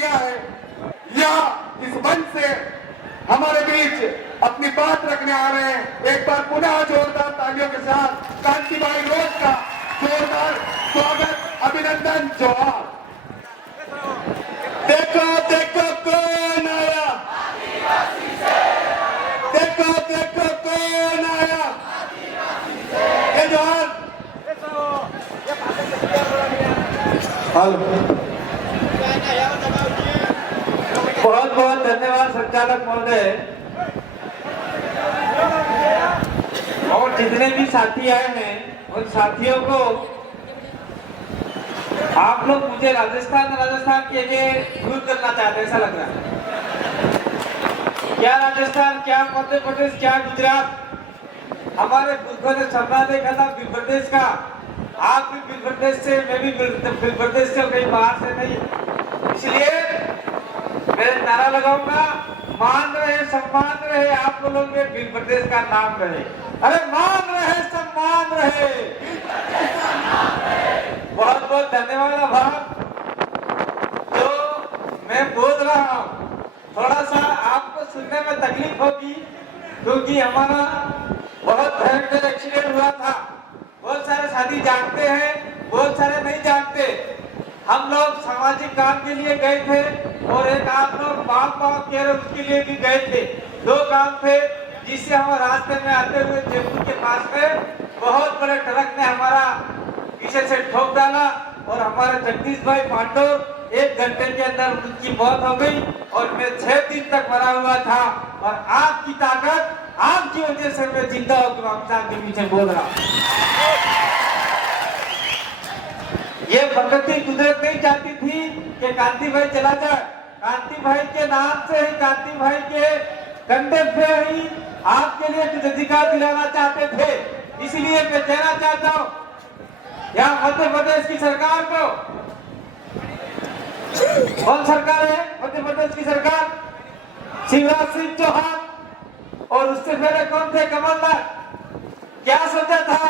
किया है, या इस मंच से हमारे बीच अपनी बात रखने आ रहे हैं। एक बार पुनः जोरदार तालियों के साथ कांतिभाई रोज का जोरदार स्वागत, अभिनंदन, जोहार। देखो देखो कौन आया, देखो देखो कौन आया, ये जोहार। हेलो, बहुत बहुत धन्यवाद संचालक महोदय। और जितने भी साथी आए हैं उन साथियों को आप लोग मुझे राजस्थान के लिए दूर करना चाहते हैं, ऐसा लग रहा है। क्या राजस्थान, क्या मध्य प्रदेश, क्या गुजरात, हमारे बुजुर्गों ने सपना देखा था बिल प्रदेश का। आप भी बिल प्रदेश से, मैं भी बिल प्रदेश से, कहीं बाहर से नहीं। इसलिए मैं नारा लगाऊंगा, मान रहे सम्मान रहे आप लोगों के बिल प्रदेश का नाम रहे। अरे मान रहे सम्मान रहे। बहुत बहुत धन्यवाद आभार। जो मैं बोल रहा हूँ थोड़ा सा आपको सुनने में तकलीफ होगी, क्योंकि हमारा बहुत भयंकर एक्सीडेंट हुआ था। बहुत सारे साथी जानते हैं, बहुत सारे नहीं जानते। हम लोग सामाजिक काम के लिए गए थे और एक आप लोग बाप कह रहे उसके लिए भी गए थे। दो काम थे, जिससे हम रास्ते में आते हुए जयपुर के पास में बहुत बड़े ट्रक ने हमारा पीछे से ठोक डाला और हमारा जगदीश भाई पांडव 1 घंटे के अंदर उनकी मौत हो गई और मैं 6 दिन तक मरा हुआ था। और आपकी ताकत, आपकी वजह से मैं जिंदा होकर आपके पीछे बोल रहा हूँ। ये प्रकृति कुदरत नहीं चाहती थी कि कांति भाई चला जाए। कांति भाई के नाम से ही, कांति भाई के कंधे पे ही आपके लिए कुछ अधिकार दिलाना चाहते थे। इसलिए मैं कहना चाहता हूँ यहाँ मध्य प्रदेश की सरकार को, कौन सरकार है मध्य प्रदेश की सरकार? शिवराज सिंह चौहान। और उससे पहले कौन थे? कमलनाथ। क्या सोचा था?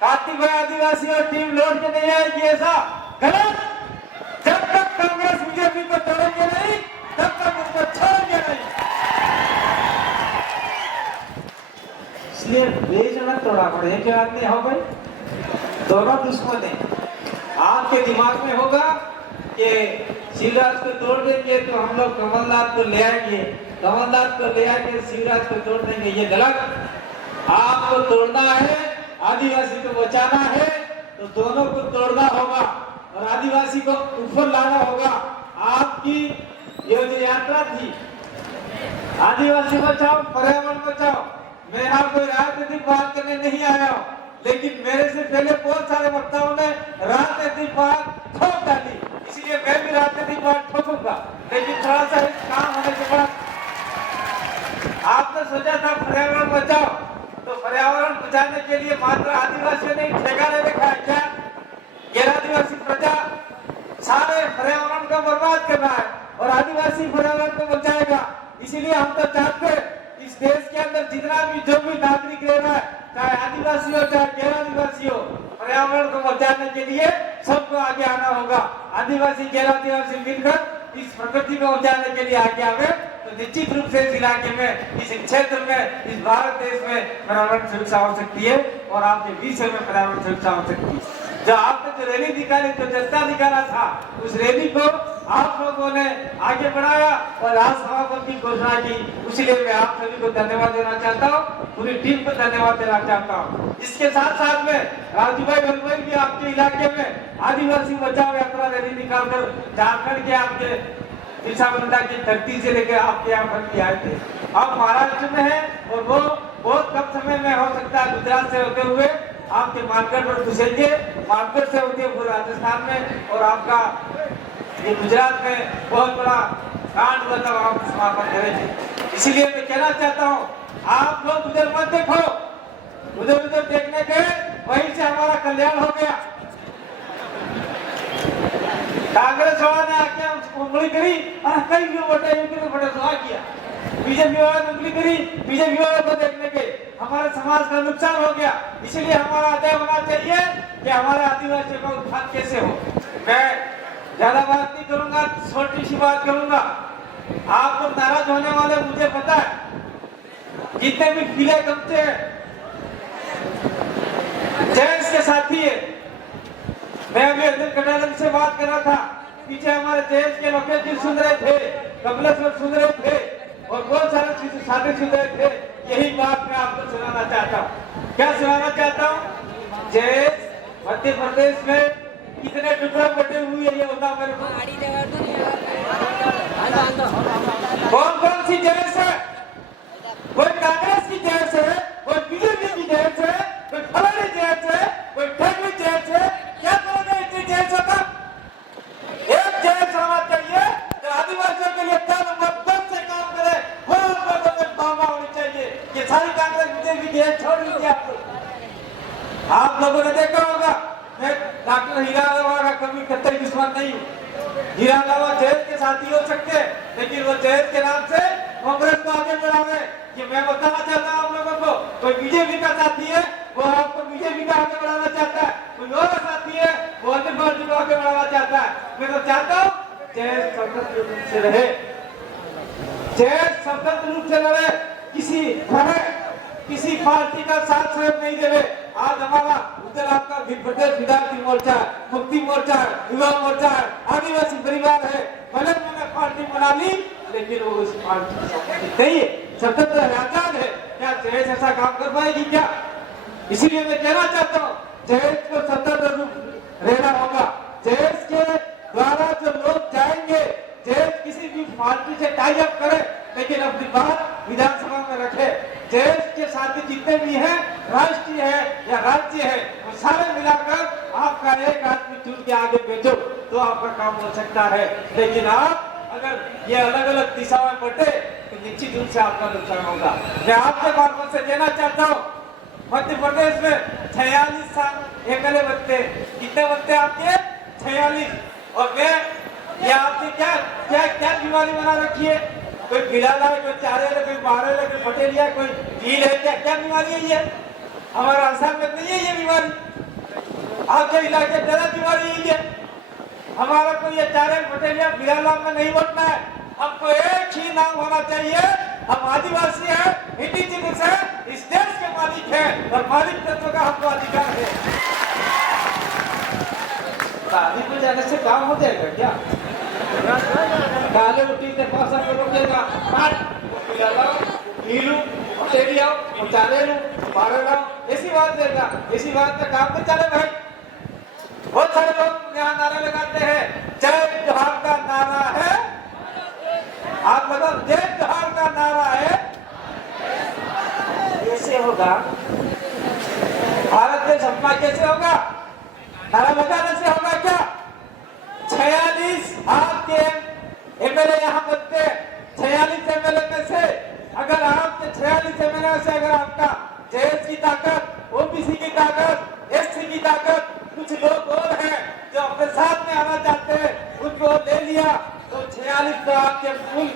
कांति भाई आदिवासी और टीम लौट के नहीं आएगी, ऐसा गलत। जब तक कांग्रेस बीजेपी को तोड़ेंगे नहीं, तब तक उनको छोड़ेंगे नहीं। इसलिए बेचना तोड़ा पड़े क्या आदमी हो भाई, दोनों दुश्मन है। आपके दिमाग में होगा कि शिवराज को तोड़ देंगे तो हम लोग कमलनाथ को ले आएंगे, कमलनाथ को ले आके शिवराज को तोड़ देंगे। ये गलत। आपको तोड़ना है, आदिवासी को बचाना है, तो दोनों को तोड़ना होगा और आदिवासी को ऊपर लाना होगा। आपकी ये जो यात्रा थी, आदिवासी बचाओ, पर्यावरण बचाओ, मैं यहाँ कोई राजनीतिक बात करने नहीं आया हूँ, लेकिन मेरे से पहले बहुत सारे वक्ताओं ने राजनीतिक बात ठोक डाली, इसलिए मैं भी राजनीतिक बात ठोकूंगा। लेकिन थोड़ा सा काम होने से बड़ा, आपने सोचा था पर्यावरण बचाओ, तो पर्यावरण बचाने के लिए मात्र आदिवासियों ने ठेका ले रखा है क्या? गैर आदिवासी प्रजा सारे पर्यावरण को बर्बाद करना है और आदिवासी पर्यावरण को बचाएगा। इसीलिए हम तो चाहते इस देश के अंदर जितना भी जो भी नागरिक रह रहा है, चाहे आदिवासी हो चाहे गैर आदिवासी हो, पर्यावरण को बचाने के लिए सबको आगे आना होगा। आदिवासी गैर आदिवासी मिलकर इस प्रकृति को बचाने के लिए आगे आवे तो निश्चित रूप से इस इलाके में, इस क्षेत्र में, इस भारत देश में पर्यावरण सुरक्षा हो सकती है और आपके विषय में पर्यावरण सुरक्षा हो सकती है। जो आपने जो रैली निकाली, जो जनता निकाला था, उस रैली को आप लोगों ने आगे बढ़ाया और आज समापन की घोषणा की। इसलिए मैं आप सभी को धन्यवाद देना चाहता हूँ, पूरी टीम को धन्यवाद देना चाहता हूँ। इसके साथ साथ में राजूभाई वनभाई भी आपके इलाके में आदिवासी बचाओ यात्रा रैली निकालकर झारखंड के आपके बिरसा की धरती से लेकर आपके यहाँ पर आए थे। आप महाराष्ट्र में है और वो बहुत कम समय में हो सकता है गुजरात से होते हुए आपके मानगढ़ पर घुसेंगे, मानगढ़ से होते हुए राजस्थान में, और आपका ये गुजरात में बहुत बड़ा कांड मतलब आप समापन करेंगे। इसीलिए मैं कहना चाहता हूँ, आप लोग उधर मत देखो, उधर उधर देखने के वहीं से हमारा कल्याण हो गया। कांग्रेस वाला ने आके उंगली करी, कई क्यों बटे सवाल किया, बीजेपी वाला ने उंगली करी, बीजेपी वाले को देखने के हमारे समाज का नुकसान हो गया। इसलिए हमारा आदेश होना चाहिए कि हमारे आदिवासियों का उत्थान कैसे हो। मैं ज्यादा बात नहीं करूंगा, छोटी सी बात करूंगा। आप लोग नाराज होने वाले मुझे पता है, जितने भी पीले गमछे हैं जेंट्स के साथी है। मैं अभी अब्दुल कटारन से बात कर रहा था, पीछे हमारे जेंट्स के लोकेश जी सुन रहे थे, कमलेश्वर सुन रहे थे और बहुत सारे साथी सुन रहे थे। यही बात मैं आपको सुनाना चाहता हूँ। क्या सुनाना चाहता हूँ? जेंट्स मध्य प्रदेश में कितने टुकड़े बटे हुए ये होता मेरे को। कौन कौन सी जेंट्स है? कोई कांग्रेस की जेंट्स है, कोई बीजेपी की जेंट्स है, कोई फलानी जेंट्स है, कोई ठगी जेंट्स है। क्या करोगे इतनी जेंट्स का? एक जेंट्स होना चाहिए जो आदिवासियों के लिए से काम करे, वो लोगों में भावना होनी चाहिए। ये सारी कांग्रेस बीजेपी की छोड़ दीजिए आप लोग। आप लोगों ने देखा होगा, मैं डॉक्टर हीरा लावा का कभी कतई दुश्मन नहीं हूँ। हीरा लावा जेल के साथी हो सकते हैं, लेकिन वो जेल के नाम से कांग्रेस को आगे बढ़ावे। ये मैं बताना चाहता हूँ आप लोगों को। कोई बीजेपी का साथी है, वो आपको बीजेपी का आगे बढ़ाना चाहता है। कोई और साथी है, वो अन्य पार्टी को आगे बढ़ाना चाहता है। मैं तो चाहता हूँ जेल स्वतंत्र रूप से रहे, जेल स्वतंत्र रूप से लड़े, किसी पार्टी का साथ सहयोग नहीं देवे। आज हमारा उधर आपका प्रदेश विद्यार्थी मोर्चा है, मुक्ति मोर्चा है, युवा मोर्चा है, आदिवासी परिवार है। भले मैंने पार्टी बना ली, लेकिन वो उस पार्टी की स्वतंत्र नहीं है, स्वतंत्र है, आजाद है। क्या जेएस ऐसा काम कर पाएगी क्या? इसीलिए मैं कहना चाहता हूँ, जेएस को स्वतंत्र रूप रहना होगा। जेएस के द्वारा जो लोग जाएंगे, जेएस किसी भी पार्टी से टाई अप करे, लेकिन अपनी बात विधानसभा में रखे। देश के साथी जितने भी हैं, राष्ट्रीय है या राज्य है, वो सारे मिलाकर आपका एक आदमी चुन के आगे भेजो तो आपका काम हो सकता है। लेकिन आप अगर ये अलग अलग दिशाओं में बटे तो निश्चित रूप से आपका नुकसान होगा। मैं आपके मार्फत से कहना चाहता हूँ, मध्य प्रदेश में 46 साल एकले बनते, कितने बनते आपके? 46। और मैं ये आपकी क्या क्या क्या बीमारी बना रखी है? कोई बिलाल है, कोई चारे है, कोई बारह है, कोई पटेल है, कोई ढील है। क्या क्या बीमारी है ये? हमारा आसाम में नहीं है ये बीमारी। आपके इलाके में ज्यादा बीमारी यही है। हमारा कोई ये चारे पटेल या बिलाल में नहीं बनना है। हमको एक ही नाम होना चाहिए, हम आदिवासी है, इंडिजिनस है, इस देश के मालिक है और मालिक तत्व का हमको अधिकार है। शादी को जाने से काम हो जाएगा क्या? काले रोटी से पासा को रोकेगा, काट नीलू टेरिया चाले लू बारह ऐसी बात देगा, ऐसी बात का काम नहीं चले भाई। बहुत सारे लोग यहाँ नारा लगाते हैं, जय जोहार का नारा है। आप बताओ, जय जोहार का नारा है, कैसे होगा? भारत देश अपना कैसे होगा? नारा लगाने से होगा क्या? 46 आपके एमएलए यहाँ बनते, 46 एमएलए में से अगर आपके 46 एमएलए से अगर आपका जेएस की ताकत, ओबीसी की ताकत, एससी की ताकत, कुछ लोग और हैं जो अपने साथ में आना चाहते हैं, उनको ले लिया तो 46 तो आपके फुल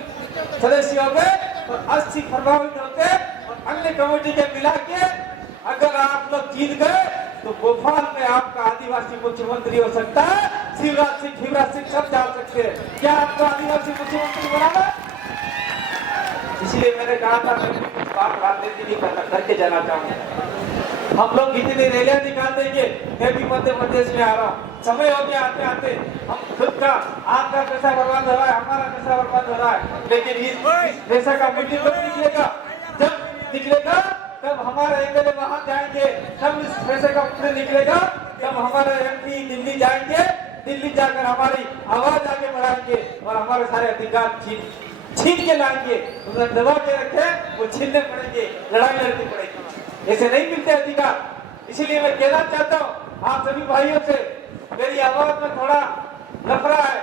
सदस्य हो गए और 80 प्रभावित होते और अन्य कमेटी के मिला के अगर आप लोग जीत गए तो भोपाल में आपका आदिवासी मुख्यमंत्री हो सकता है। शिवराज सिंह सब जा सकते हैं। क्या आपको आदिवासी मुख्यमंत्री बनाना? इसलिए मैंने कहा था मैं कुछ बात राजनीति नहीं करके जाना चाहूंगा। हम लोग इतनी रैलियां निकाल देंगे। मैं भी मध्य प्रदेश में आ रहा हूँ, समय हो गया आते आते। हम खुद का आपका पैसा बर्बाद हो रहा है, हमारा पैसा बर्बाद हो रहा है, लेकिन इस पैसा का मीटिंग कब निकलेगा? जब निकलेगा तब हमारे एमएलए वहां जाएंगे, तब इस पैसे का मुद्दा निकलेगा। जब हमारे एमपी दिल्ली जाएंगे, दिल्ली जाकर हमारी आवाज आगे बढ़ाएंगे और हमारे सारे अधिकार छीन के लाएंगे। उन्हें दबा के रखे, वो छीनने पड़ेंगे, लड़ाई लड़नी पड़ेगी। ऐसे नहीं मिलते अधिकार। इसीलिए मैं कहना चाहता हूँ आप सभी भाइयों से, मेरी आवाज में थोड़ा लफड़ा है,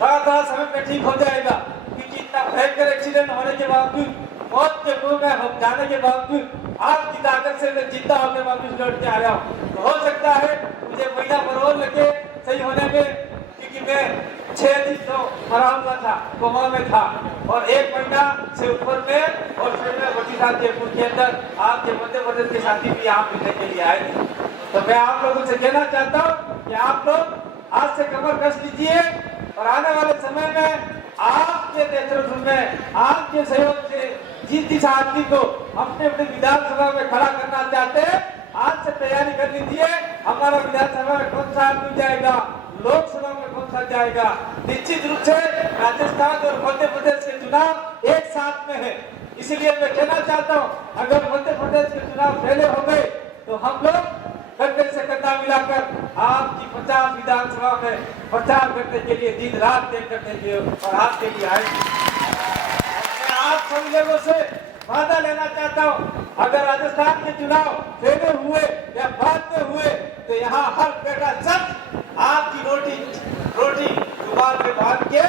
थोड़ा समय में ठीक हो जाएगा, क्योंकि इतना भयंकर एक्सीडेंट होने के बावजूद, मौत के मुंह में हम जाने के बावजूद, आपकी ताकत से मैं जिंदा होकर वापस लौट के आया हूँ। तो हो सकता है मुझे महीना भर और लगे सही होने में, क्योंकि मैं 6 दिन तो मरा हुआ था, कोमा में था, और 1 महीना से ऊपर में और फिर मैं बची साथ जयपुर के अंदर आपके मध्य प्रदेश के साथी भी यहाँ मिलने के लिए आए थे। तो मैं आप लोगों से कहना चाहता हूँ कि आप लोग आज से कमर कस लीजिए और आने वाले समय में आपके नेतृत्व में, आपके सहयोग से जिस जिस आदमी को अपने अपने विधानसभा में खड़ा करना चाहते हैं, आज से तैयारी कर लीजिए। हमारा विधानसभा में कौन सा आदमी जाएगा, लोकसभा में कौन सा जाएगा। निश्चित रूप से राजस्थान और मध्य प्रदेश के चुनाव एक साथ में है, इसलिए मैं कहना चाहता हूँ, अगर मध्य प्रदेश के चुनाव पहले हो गए तो हम लोग कंधे से कंधा मिलाकर आपकी 50 विधानसभा में प्रचार करने के लिए दिन रात एक करने के लिए और आपके लिए आएंगे। मैं आप सभी लोगों से वादा लेना चाहता हूँ, अगर राजस्थान के चुनाव पहले हुए या बाद में हुए तो यहाँ हर बेटा सब आपकी रोटी दुकान में बांध के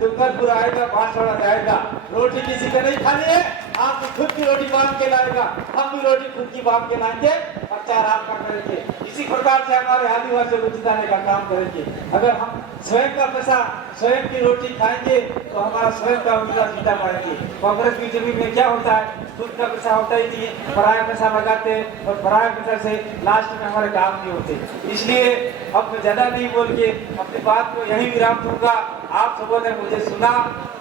डूंगरपुर आएगा, बांसवाड़ा जाएगा। रोटी किसी को नहीं खानी है, आप खुद की रोटी बांध के लाएगा, हम भी रोटी खुद की बांध के लाएंगे, प्रचार आपका करेंगे। इसी प्रकार से हमारे आदिवासी को जिताने का काम करेंगे। अगर हम स्वयं का पैसा, स्वयं की रोटी खाएंगे तो हमारा स्वयं का उम्मीदवार जीता पाएंगे। कांग्रेस बीजेपी में क्या होता है, खुद का पैसा होता ही नहीं है, पराया पैसा लगाते हैं और पराया पैसा से लास्ट में हमारे काम नहीं होते। इसलिए अब मैं ज्यादा नहीं बोल के अपनी बात को यही विराम दूंगा। आप सबों ने मुझे सुना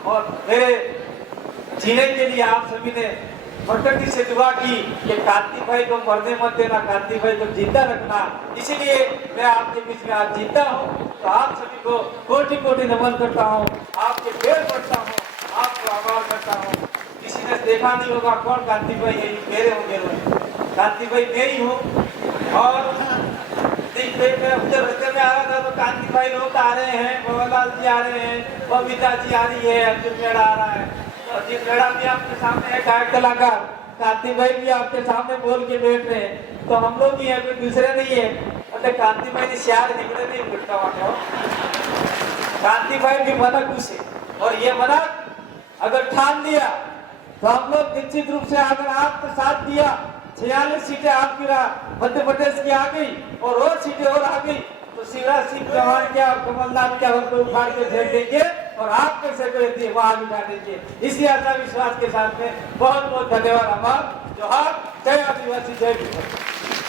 और मेरे जीने के लिए आप सभी ने प्रकृति से दुआ की कि कार्तिक भाई को मरने मत देना, कार्तिक भाई को जिंदा रखना। इसीलिए मैं आपके बीच में आज जिंदा हूँ। तो आप सभी को कोटि कोटि नमन करता हूँ, आपके पैर पड़ता हूँ, आपको आभार करता हूँ। किसी ने देखा नहीं होगा कौन कार्तिक भाई है, मेरे होंगे। कार्तिक भाई मैं ही हूँ। और उधर रस्ते में आ रहा था तो कार्तिक भाई लोग आ रहे हैं, भवनलाल जी आ रहे हैं, बबीता जी आ रही है, अर्जुन मेड़ा आ रहा है, अर्जुन मेड़ा भी आपके सामने है, गायक कलाकार कार्तिक भाई भी आपके सामने बोल के बैठ रहे हैं। तो हम लोग भी है, कोई दूसरे नहीं है। मतलब कार्तिक भाई ने शहर निकले नहीं बिटका वाले। कार्तिक भाई भी मनक उसे, और ये मनक अगर ठान लिया तो हम लोग निश्चित रूप से, अगर आपका साथ दिया, 46 सीटें आपकी मध्य प्रदेश की आ गई और सीटें और आ गई तो शिवराज सिंह चौहान क्या और कमलनाथ क्या हमको उखाड़ के फेंक देंगे और आप कैसे कोई वहां बिठा देंगे। इसी आशा विश्वास के साथ में बहुत बहुत धन्यवाद। हमारा जोहार, जय आदिवासी, जय।